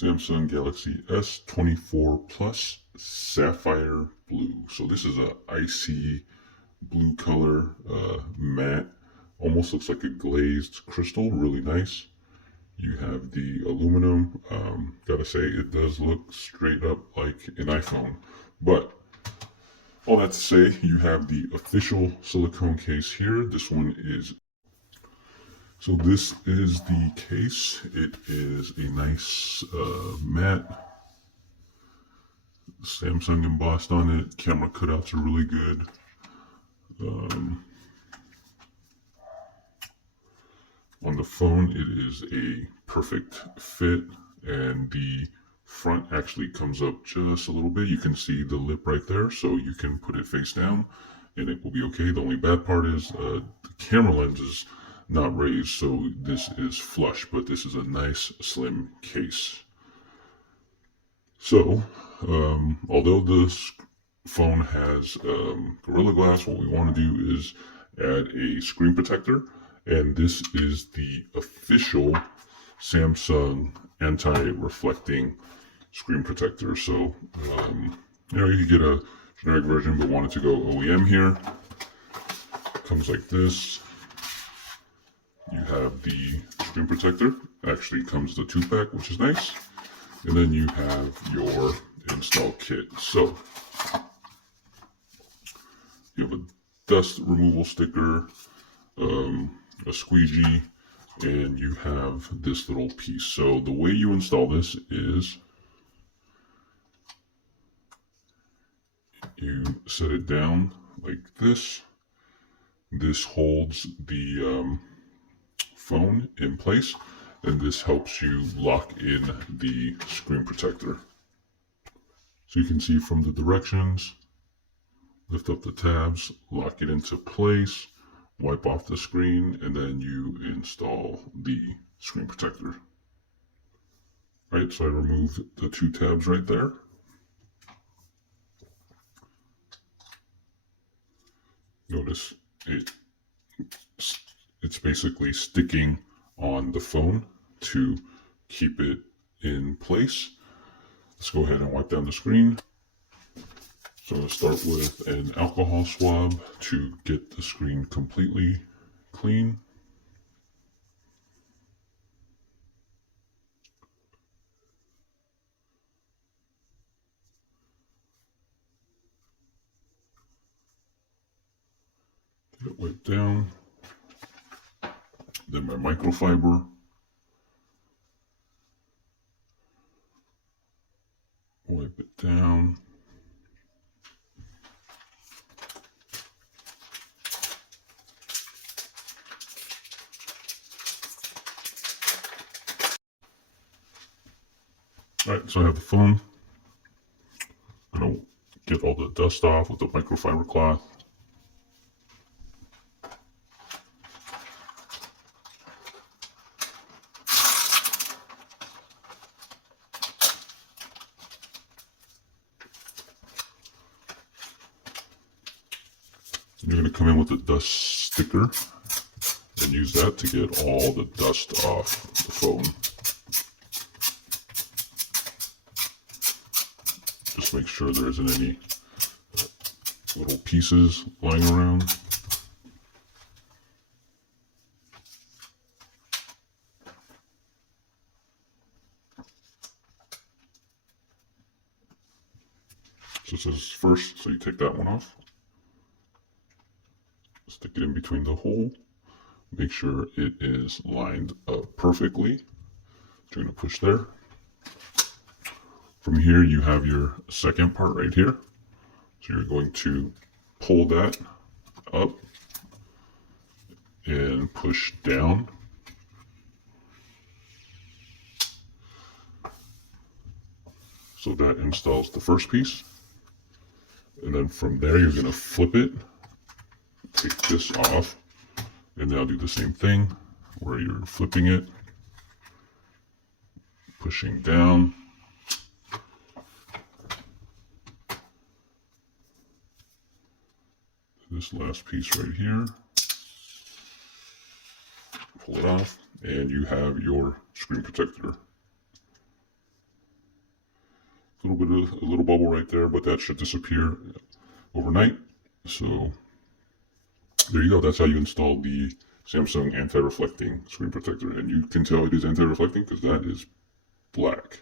Samsung Galaxy S24 Plus Sapphire Blue. So this is a icy blue color, matte, almost looks like a glazed crystal, really nice. You have the aluminum. Gotta say, it does look straight up like an iPhone. But all that to say, you have the official silicone case here. This one is, so this is the case. It is a nice matte, Samsung embossed on it. Camera cutouts are really good. On the phone, it is a perfect fit, and the front actually comes up just a little bit. You can see the lip right there, so you can put it face down and it will be okay. The only bad part is the camera lens is not raised, so this is flush, but this is a nice slim case. So although this phone has Gorilla Glass, what we want to do is add a screen protector, and this is the official Samsung anti-reflecting screen protector. So you could get a generic version, but wanted to go OEM here. Comes like this. You have the screen protector. Actually comes the 2-pack, which is nice. And then you have your install kit. So you have a dust removal sticker, a squeegee, and you have this little piece. So the way you install this is you set it down like this. This holds the phone in place, and this helps you lock in the screen protector. So you can see from the directions, lift up the tabs, lock it into place, wipe off the screen, and then you install the screen protector. Right, so I removed the 2 tabs right there. Notice it's basically sticking on the phone to keep it in place. Let's go ahead and wipe down the screen. So I'm going to start with an alcohol swab to get the screen completely clean. Get it wiped down. Then my microfiber. Wipe it down. Alright, so I have the phone. I'm going to get all the dust off with the microfiber cloth. You're going to come in with the dust sticker and use that to get all the dust off the phone. Just make sure there isn't any little pieces lying around. So this is first, so you take that one off. Stick it in between the hole. Make sure it is lined up perfectly. You're going to push there. From here, you have your second part right here. So you're going to pull that up and push down. So that installs the first piece. And then from there, you're going to flip it. Take this off, and now do the same thing where you're flipping it, pushing down, this last piece right here, pull it off, and you have your screen protector. a little bubble right there, but that should disappear overnight. So there you go. That's how you install the Samsung anti-reflecting screen protector, and you can tell it is anti-reflecting because that is black.